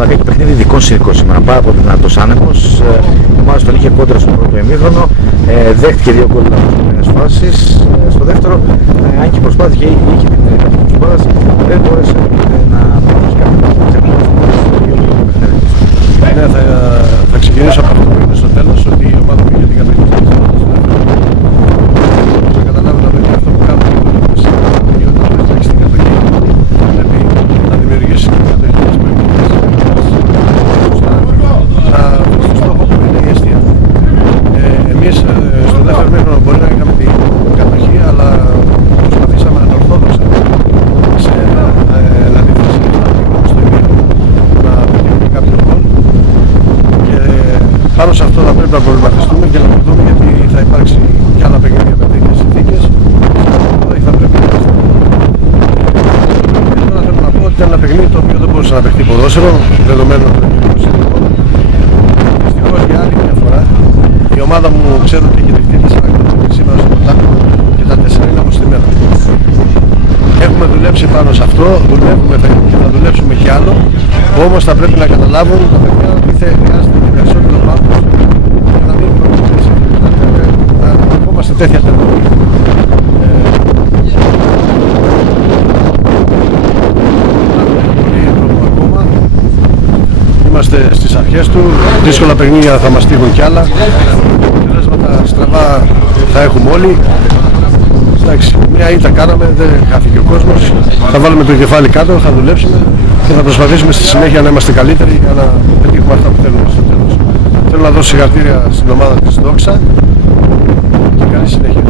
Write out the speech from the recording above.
ομάδα έχει παιχνίδι δικό σύρκο σήμερα, πάρα πολύ δυνατός άνεμος. Η ομάδα στον είχε κόντρα στο πρώτο ημίχρονο, δέχτηκε 2 γκολ από φάσεις. Στο δεύτερο, αν και προσπάθησε και είχε την κατοχή της μπάλας, δεν μπόρεσε να πάρει κάποιο. Ναι, θα ξεκινήσω από αυτό που είπε στο τέλος, ότι η ομάδα πήγε την κατοχή. Θα καταλάβουμε ότι αυτό που κάνουμε είναι όταν θα έχεις την κατοχή, πρέπει να δημιουργήσεις την κατοχή της προηγούμενης. Στο στόχο που είναι η αιστεία. Εμείς στο δεύτερο μήχρονο μπορεί να είχαμε την κατοχή, αλλά προσπαθήσαμε ανορθόδοξα σε αντίθεση στο ημίχρονο να πετύχουμε κάποιο γκολ. Πάνω σε αυτό θα πρέπει να προβληματιστούμε και να το δούμε, γιατί θα υπάρξει και άλλα παιχνίδια με τέτοιες συνθήκες. Θα πρέπει να είμαστε. Και τώρα θέλω να πω ότι ήταν ένα παιχνίδι το οποίο δεν μπορούσε να παιχτεί ποδόσφαιρο, δεδομένου του ελληνικού συνδικού. Δυστυχώς για άλλη μια φορά η ομάδα μου ξέρω ότι έχει δεχτεί 4 γκολ σήμερα στο πρωτάθλημα και τα 4 είναι αποστημένα. Έχουμε δουλέψει πάνω σε αυτό, δουλεύουμε και θα δουλέψουμε κι άλλο. Όμως θα πρέπει να καταλάβουν τα παιδιά ότι χρειάζεται και περισσότερο πάθος για να μην προχωρήσει, να δεχόμαστε τέτοια τεχνολογία. Είμαστε στις αρχές του, δύσκολα παιχνίδια θα μας τύχουν κι άλλα, αποτελέσματα στραβά θα έχουμε όλοι. Εντάξει, μια ήττα κάναμε, δεν χάθηκε ο κόσμος, θα βάλουμε το κεφάλι κάτω, θα δουλέψουμε και θα προσπαθήσουμε στη συνέχεια να είμαστε καλύτεροι για να πετύχουμε αυτά που θέλουμε στο τέλος. Θέλω να δώσω συγχαρητήρια στην ομάδα της Δόξα και καλή συνέχεια.